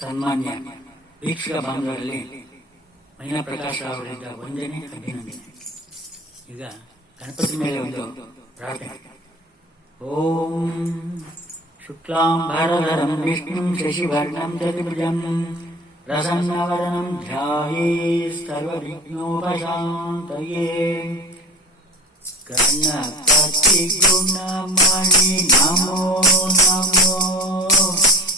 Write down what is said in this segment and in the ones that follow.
ಸನ್ಮಾನ್ಯ ವೀಕ್ಷಕ ಬಾಂಧವರಲ್ಲಿ ಮೈನಾ ಪ್ರಕಾಶ್ ಅವರಿಂದ ವಂದನೆ ಅಭಿನಂದನೆ. ಈಗ ಗಣಪತಿ ಮೇಲೆ ಒಂದು ಪ್ರಾರ್ಥನೆ. ಓಂ ಶುಕ್ಲಾಂಬರಧರಂ ವಿಷ್ಣುಂ ಶಶಿವರ್ಣಂ ಚತುರ್ಭುಜಂ ಪ್ರಸನ್ನವದನಂ ಧ್ಯಾಯೇತ್ ಸರ್ವವಿಘ್ನೋಪಶಾಂತಯೇ. ಗಣಪತಿ ಗುಣಮಣಿ ನಮೋ ನಮೋ,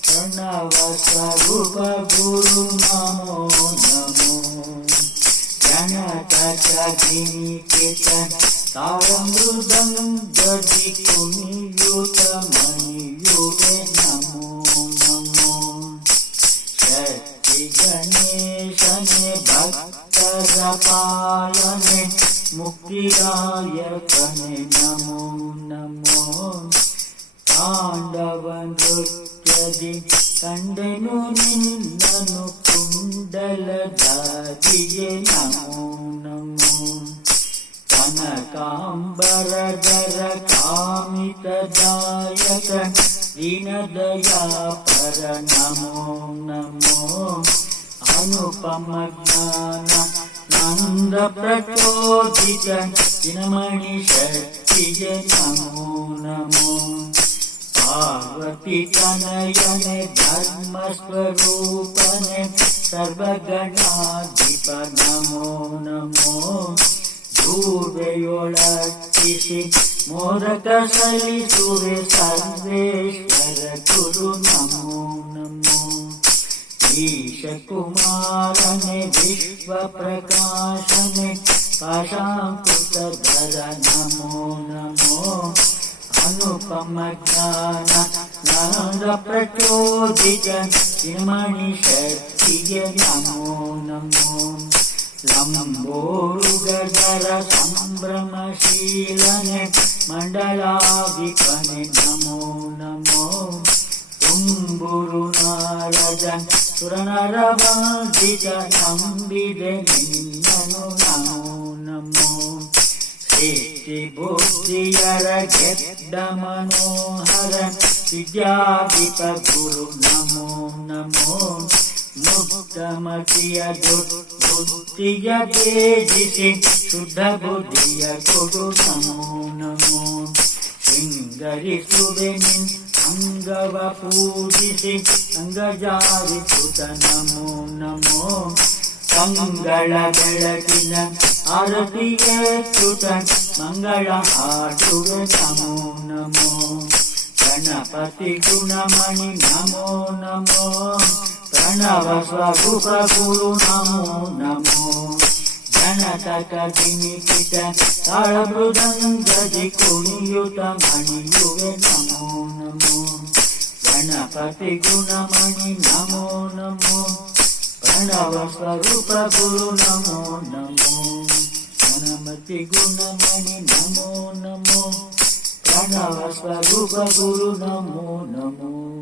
ಪ್ರಣವ ಸ್ವರೂಪ ಗುರು ನಮೋ ನಮೋ. ಗಣಕಚನಿಕೇತನ ತಾಳಮೃದಂ ಗದಿ ಕುಣಿಯುತ ಮಣಿಯುವೆ ನಮೋ ನಮೋ. ಶಕ್ತಿ ಗಣೇಶನೇ ಭಕ್ತರ ಪಾಲನೆ ಮುಕ್ತಿದಾಯಕನೆ ನಮೋ ನಮೋ. ತಾಂಡವ ನೃತ್ಯದಿ ಕಂಡೆನು ನಿನ್ನನು ಕುಂಡಲದಾದಿಗೆ ನಮೋ ನಮೋ. ಕನಕಾಂಬರಧರ ಕಾಮಿತದಾಯಕ ದೀನದಯಾ ಪರ ನಮೋ ನಮೋ. ಅನುಪಮ ಜ್ಞಾನ ನಂದ ಪ್ರಚೋದಿತ ಚಿನ್ಮಣಿ ಶಕ್ತಿಗೆ ನಮೋ ನಮೋ. ಪಾರ್ವತಿ ತನಯನೆ ಧರ್ಮ ಸ್ವರೂಪನೆ ಸರ್ವಗಣಾಧಿಪ ನಮೋ ನಮೋ. ಧೂವೆಯೊಳರ್ಪಿಸಿ ಮೋದಕ ಸಲ್ಲಿಸುವೆ ಸರ್ವೇಶ್ವರ ಗುರು ನಮೋ ನಮೋ. ಈಶ ಕುಮಾರನೆ ವಿಶ್ವ ಪ್ರಕಾಶನೆ ಪಾಶಾಂಕುಶಧರ ನಮೋ ನಮೋ. ಅನುಪಮ ಜ್ಞಾನ ನಂದ ಪ್ರಚೋದಿತ ಚಿನ್ಮಣಿ ಶಕ್ತಿಗೆ ನಮೋ ನಮೋ. ಲಂಬೋರುಗಧರ ಸಂಭ್ರಮಶೀಲನೆ ಮಂಡಲಾಧಿಪನೆ ನಮೋ ನಮೋ. ತುಂಬುರು ನಾರದನ್ ಸುರನರ ವಂದಿತ ನಂಬಿದೆ ನಿನ್ನನು ನಮೋ ನಮೋ. ಸಿದ್ಧಿ ಬುದ್ಧಿಯರ ಗೆದ್ದ ಮನೋಹರ ವಿದ್ಯಾಧಿಪ ಗುರು ನಮೋ ನಮೋ. ಮುಕ್ತಮತಿಯ ಬುದ್ಧಿಯ ಭೇದಿಸಿ ಶುದ್ಧ ಬುದ್ಧಿಯ ಕೊಡು ನಮೋ ನಮೋ. ಶೃಂಗರಿಸುವೆ ನಿನ್ ಅಂಗವ ಪೂಜಿಸಿ ಅಂಗಜಾರಿಸುತ್ತ ನಮೋ ನಮೋ. ಮಂಗಳ ಬೆಳಕಿನ ಆರತಿಗೆ ಸುತ ಮಂಗಳ ಹಾಡುವೆ ನಮೋ ನಮೋ. ಗಣಪತಿ ಗುಣಮಣಿ ನಮೋ ನಮೋ. ಪ್ರಣವ ಸ್ವರೂಪ ಗುರು ನಮೋ ನಮೋ. ಗಣತಕ ಗಿಣಿಪಿತ ತಾಳಮೃದಂಗದಿ ಕುಣಿಯುತ ಮಣಿಯುವೆ ನಮೋ ನಮೋ. ಗಣಪತಿ ಗುಣಮಣಿ ನಮೋ ನಮೋ. ಪ್ರಣವ ಸ್ವರೂಪ ಗುರು ನಮೋ ನಮೋ. ಗಣಪತಿ ಗುಣಮಣಿ ನಮೋ ನಮೋ. ಪ್ರಣವ ಸ್ವರೂಪ ಗುರು ನಮೋ ನಮೋ.